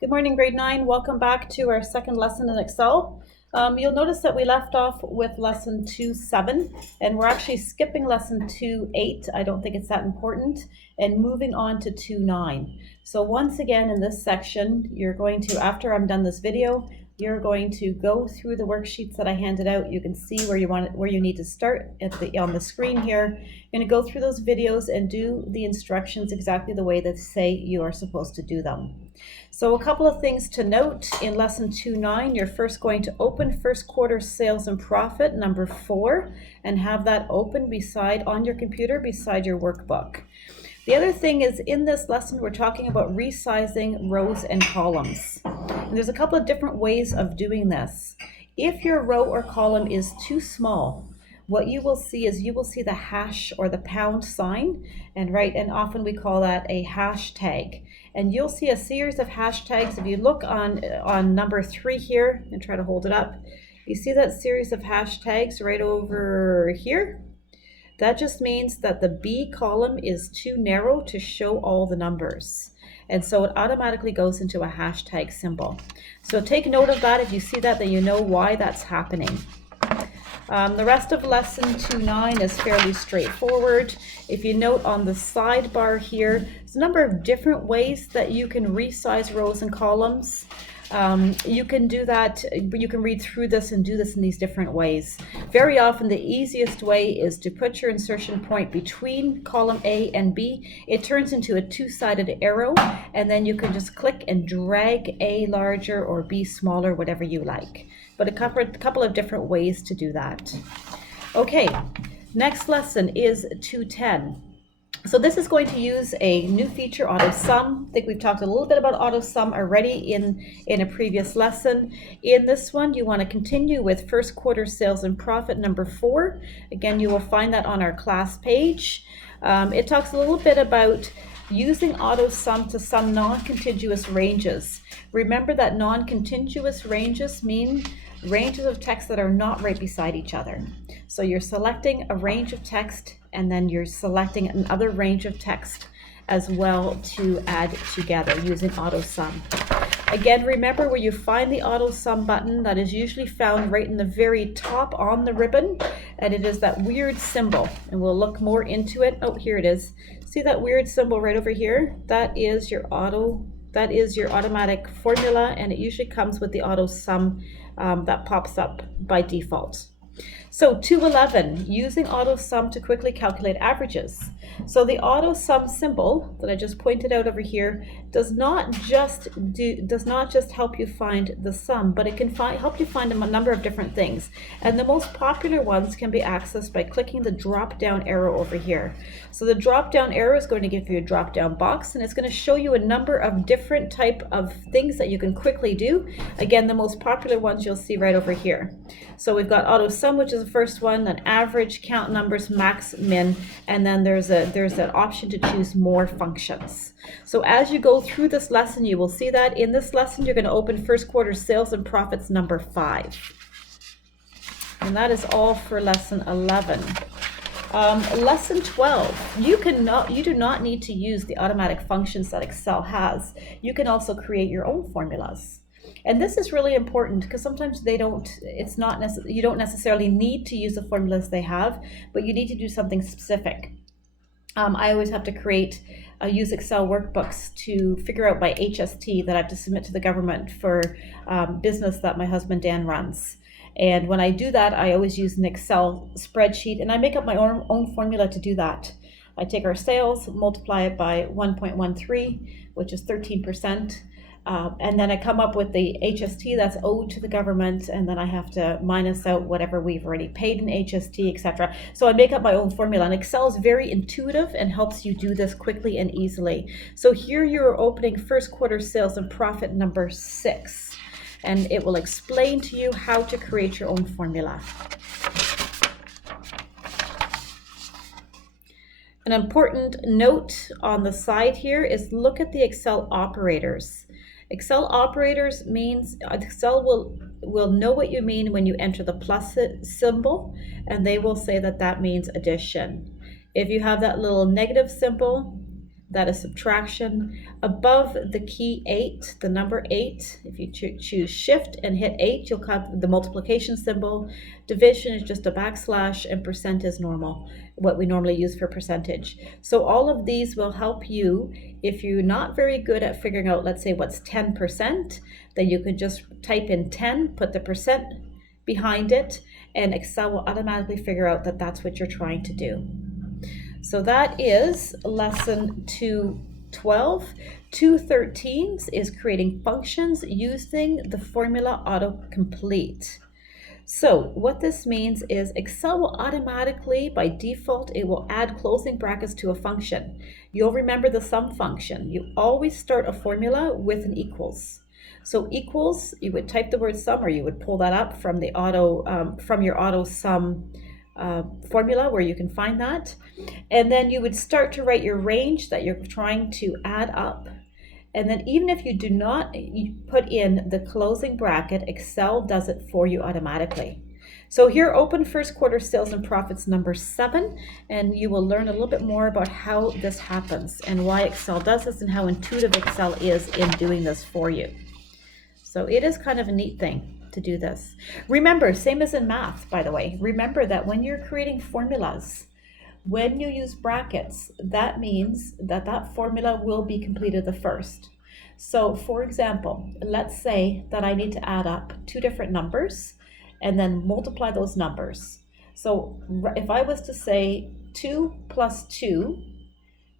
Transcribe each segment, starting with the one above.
Good morning, grade 9. Welcome back to our second lesson in Excel. You'll notice that we left off with lesson 2.7, and we're actually skipping lesson 2.8. I don't think it's that important, and moving on to 2.9. So once again, in this section, you're going to, after I'm done this video, you're going to go through the worksheets that I handed out. You can see where you need to start on the screen here. You're going to go through those videos and do the instructions exactly the way that say you are supposed to do them. So a couple of things to note in lesson 2.9, you're first going to open first quarter sales and profit number 4 and have that open on your computer beside your workbook. The other thing is, in this lesson, we're talking about resizing rows and columns. And there's a couple of different ways of doing this. If your row or column is too small, what you will see is you will see the hash or the pound sign, and often we call that a hashtag. And you'll see a series of hashtags. If you look on number 3 here and try to hold it up, you see that series of hashtags right over here. That just means that the B column is too narrow to show all the numbers. And so it automatically goes into a hashtag symbol. So take note of that. If you see that, then you know why that's happening. The rest of lesson 2.9 is fairly straightforward. If you note on the sidebar here, there's a number of different ways that you can resize rows and columns. You can do that, you can read through this and do this in these different ways. Very often the easiest way is to put your insertion point between column A and B. It turns into a two-sided arrow, and then you can just click and drag A larger or B smaller, whatever you like. But a couple of different ways to do that. Okay, next lesson is 2.10. So this is going to use a new feature, auto sum. I think we've talked a little bit about auto sum already in a previous lesson. In this one, you want to continue with first quarter sales and profit number 4. Again, you will find that on our class page. It talks a little bit about using auto sum to sum non-contiguous ranges. Remember that non-contiguous ranges mean ranges of text that are not right beside each other. So you're selecting a range of text, and then you're selecting another range of text as well to add together using auto sum. Again, remember where you find the auto sum button. That is usually found right in the very top on the ribbon, and it is that weird symbol, and we'll look more into it. Oh, here it is. See that weird symbol right over here? That is your automatic formula, and it usually comes with the auto sum that pops up by default. So 2.11, using auto sum to quickly calculate averages. So the auto sum symbol that I just pointed out over here does not just help you find the sum, but it can help you find a number of different things. And the most popular ones can be accessed by clicking the drop down arrow over here. So the drop down arrow is going to give you a drop down box, and it's going to show you a number of different type of things that you can quickly do. Again, the most popular ones you'll see right over here. So we've got auto sum, which is the first one, then average, count numbers, max, min, and then there's an option to choose more functions. So as you go through this lesson, you will see that in this lesson, you're going to open first quarter sales and profits number 5. And that is all for lesson 11. Lesson 12, you do not need to use the automatic functions that Excel has. You can also create your own formulas. And this is really important because sometimes you don't necessarily need to use the formulas they have, but you need to do something specific. I always have to use Excel workbooks to figure out my HST that I have to submit to the government for business that my husband Dan runs. And when I do that, I always use an Excel spreadsheet, and I make up my own formula to do that. I take our sales, multiply it by 1.13, which is 13%. And then I come up with the HST that's owed to the government, and then I have to minus out whatever we've already paid in HST, etc. So I make up my own formula, and Excel is very intuitive and helps you do this quickly and easily. So here you're opening first quarter sales and profit number 6, and it will explain to you how to create your own formula. An important note on the side here is look at the Excel operators. Excel operators means Excel will know what you mean when you enter the plus symbol, and they will say that means addition. If you have that little negative symbol, that is subtraction. Above the key 8, the number 8, if you choose shift and hit 8, you'll have the multiplication symbol. Division is just a backslash, and percent is normal, what we normally use for percentage. So all of these will help you if you're not very good at figuring out, let's say, what's 10%, then you can just type in 10, put the percent behind it, and Excel will automatically figure out that that's what you're trying to do. So that is lesson 212. 213 is creating functions using the formula autocomplete. So what this means is Excel will automatically, by default, it will add closing brackets to a function. You'll remember the sum function. You always start a formula with an equals. So equals, you would type the word sum, or you would pull that up from the from your auto sum formula where you can find that. And then you would start to write your range that you're trying to add up. And then even if you do not put in the closing bracket, Excel does it for you automatically. So here, open first quarter sales and profits number 7, and you will learn a little bit more about how this happens and why Excel does this and how intuitive Excel is in doing this for you. So it is kind of a neat thing to do this. Remember, same as in math, by the way, remember that when you're creating formulas, when you use brackets, that means that that formula will be completed the first. So for example, let's say that I need to add up 2 different numbers and then multiply those numbers. So if I was to say 2 plus 2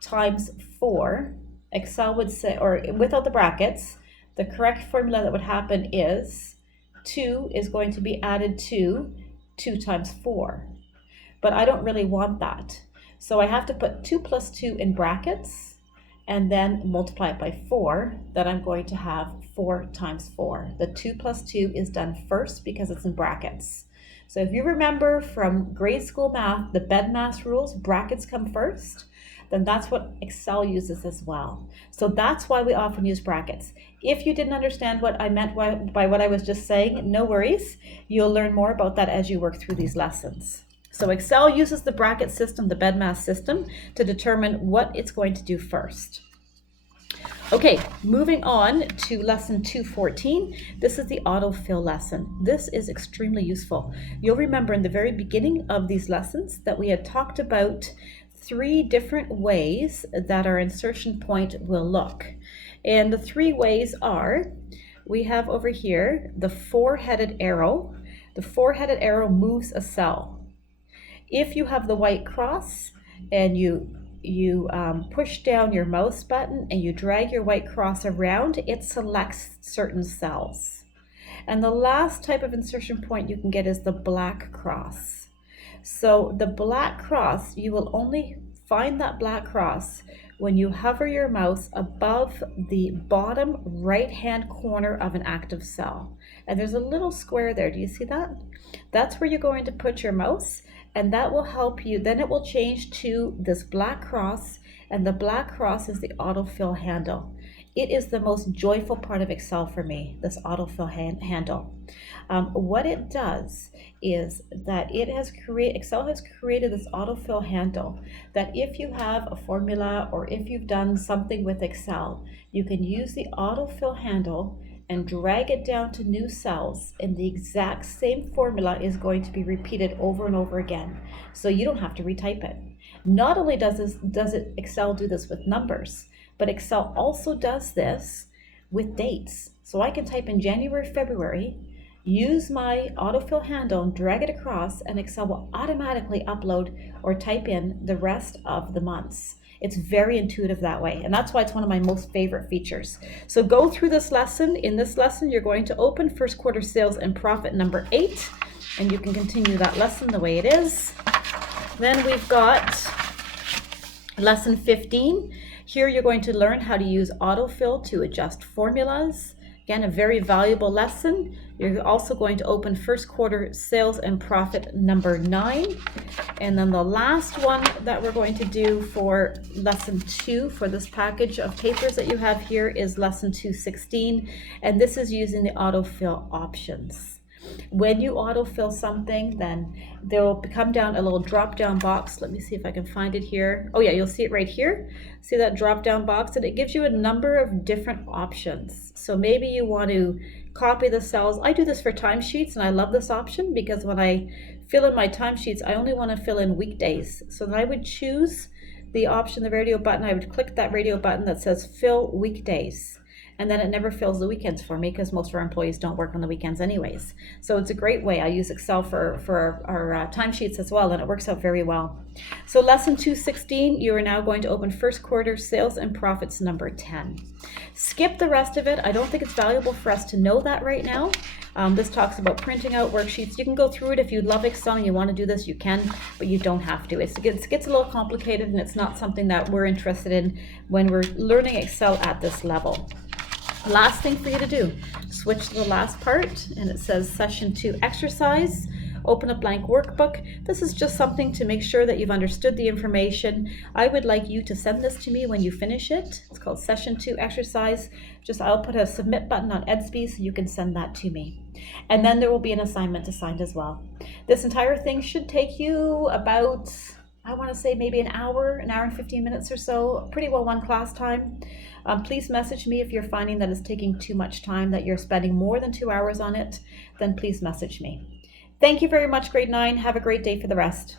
times 4, Excel would say, or without the brackets, the correct formula that would happen is 2 is going to be added to 2 times 4. But I don't really want that. So I have to put 2 plus 2 in brackets and then multiply it by 4. Then I'm going to have 4 times 4. The 2 plus 2 is done first because it's in brackets. So if you remember from grade school math, the BEDMAS rules, brackets come first, then that's what Excel uses as well. So that's why we often use brackets. If you didn't understand what I meant by what I was just saying, no worries. You'll learn more about that as you work through these lessons. So Excel uses the bracket system, the BEDMAS system, to determine what it's going to do first. Okay, moving on to lesson 214. This is the autofill lesson. This is extremely useful. You'll remember in the very beginning of these lessons that we had talked about 3 different ways that our insertion point will look. And the 3 ways are, we have over here the 4-headed arrow. The 4-headed arrow moves a cell. If you have the white cross and you push down your mouse button and you drag your white cross around, it selects certain cells. And the last type of insertion point you can get is the black cross. So the black cross, you will only find that black cross when you hover your mouse above the bottom right-hand corner of an active cell. And there's a little square there. Do you see that? That's where you're going to put your mouse, and that will help you. Then it will change to this black cross, and the black cross is the autofill handle. It is the most joyful part of Excel for me, this autofill handle. What it does is that Excel has created this autofill handle that if you have a formula or if you've done something with Excel, you can use the autofill handle and drag it down to new cells, and the exact same formula is going to be repeated over and over again. So you don't have to retype it. Not only does Excel do this with numbers, but Excel also does this with dates. So I can type in January, February, use my autofill handle and drag it across, and Excel will automatically upload or type in the rest of the months. It's very intuitive that way, and that's why it's one of my most favorite features. So go through this lesson. In this lesson, you're going to open first quarter sales and profit number 8, and you can continue that lesson the way it is. Then we've got lesson 15. Here you're going to learn how to use autofill to adjust formulas. Again, a very valuable lesson. You're also going to open first quarter sales and profit number 9. And then the last one that we're going to do for lesson 2 for this package of papers that you have here is lesson 216. And this is using the autofill options. When you autofill something, then there will come down a little drop down box. Let me see if I can find it here. Oh yeah, you'll see it right here. See that drop down box, and it gives you a number of different options. So maybe you want to copy the cells. I do this for timesheets, and I love this option because when I fill in my timesheets, I only want to fill in weekdays. So then I would choose the option, the radio button. I would click that radio button that says fill weekdays. And then it never fills the weekends for me because most of our employees don't work on the weekends anyways. So it's a great way. I use Excel for our timesheets as well, and it works out very well. So lesson 216, you are now going to open first quarter sales and profits number 10. Skip the rest of it. I don't think it's valuable for us to know that right now. This talks about printing out worksheets. You can go through it if you love Excel and you want to do this, you can, but you don't have to. It gets a little complicated, and it's not something that we're interested in when we're learning Excel at this level. Last thing for you to do, switch to the last part, and it says session 2 exercise. Open a blank workbook. This is just something to make sure that you've understood the information. I would like you to send this to me when you finish it. It's called session 2 exercise. I'll put a submit button on Edsby so you can send that to me. And then there will be an assignment assigned as well. This entire thing should take you about, I want to say maybe an hour and 15 minutes or so, pretty well one class time. Please message me if you're finding that it's taking too much time, that you're spending more than 2 hours on it, then please message me. Thank you very much, grade 9. Have a great day for the rest.